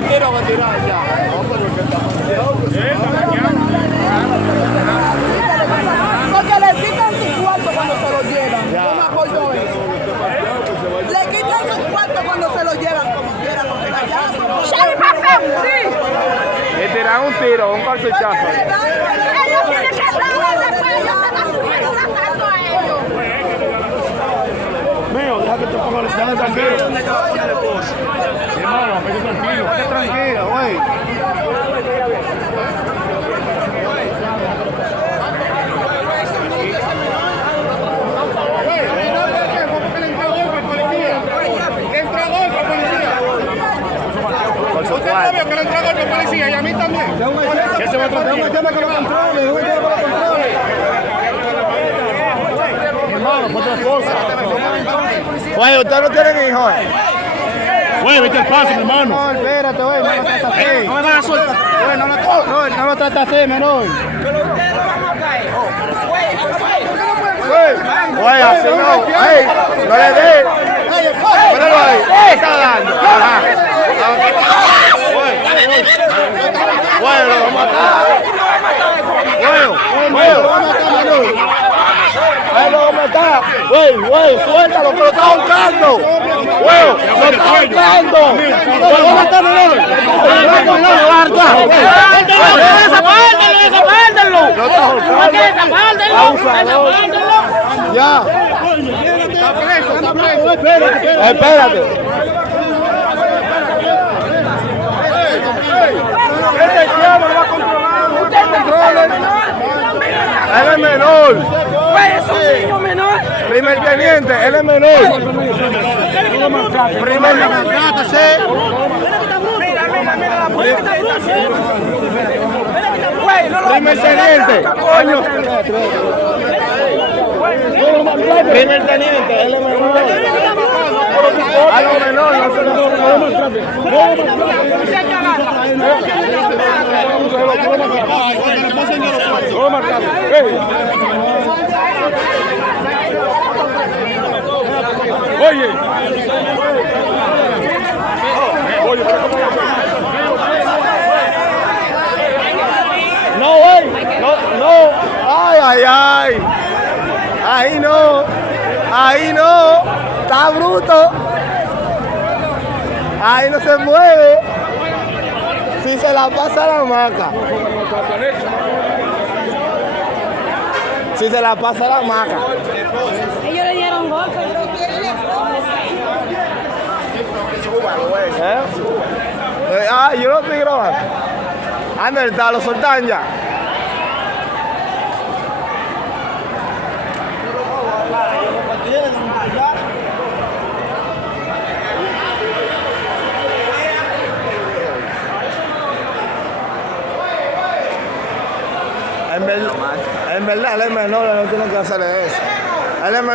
al tiro va a tirar ya. No, pero es que porque le quitan su cuarto cuando se lo llevan. Ya. Yo me acuerdo de eso. Le quitan su cuarto cuando se lo llevan como quieran, porque allá sí. Le tiran un tiro, un cartuchazo. Ellos tienen que trabajar después, ellos se están subiendo una carta a ellos. Mío, deja que te ponga los planes tranquilos. Hermano, vete tranquilo, vete tranquilo, güey. Usted no vio que le entró golpe policía y a mí también. ¿Qué se va a tratar? Un tema que lo controle, un tema que lo controle. Hermano, por otra cosa. Güey, usted no tiene hijos. Güey, vete al paso, mi hermano. No, espérate, güey, no lo trata así. No me van a soltar. Güey, no lo trata así, menor. Güey, así no. Ey, no le dé. Ponelo ahí. ¿Qué está dando? Ajá. Güey, lo va a matar. Güey, lo va a matar, menor. Güey, lo va a matar. Güey, suéltalo, que lo está ahorcando. Güey, lo está ahorcando. Lo va a matar, menor. Lo está ahorcando. Abusador. Ya. Está preso. Espérate. Este tiempo lo va a controlar. Usted controla. Él es menor. Güey, es un niño menor. Primer teniente, él es menor. Primer teniente. Primer teniente. Coño. Primer teniente, él es menor. A lo menor, no se Oye. No, güey. No. Ay. Ahí no. Está bruto. Ahí no se mueve. Si se la pasa a la maca. Si se la pasa a la maca. Ellos le dieron golpe. Yo no estoy grabando. Anda, está, lo soltan ya. En verdad, él es menor, no tiene que hacer eso. Él es menor.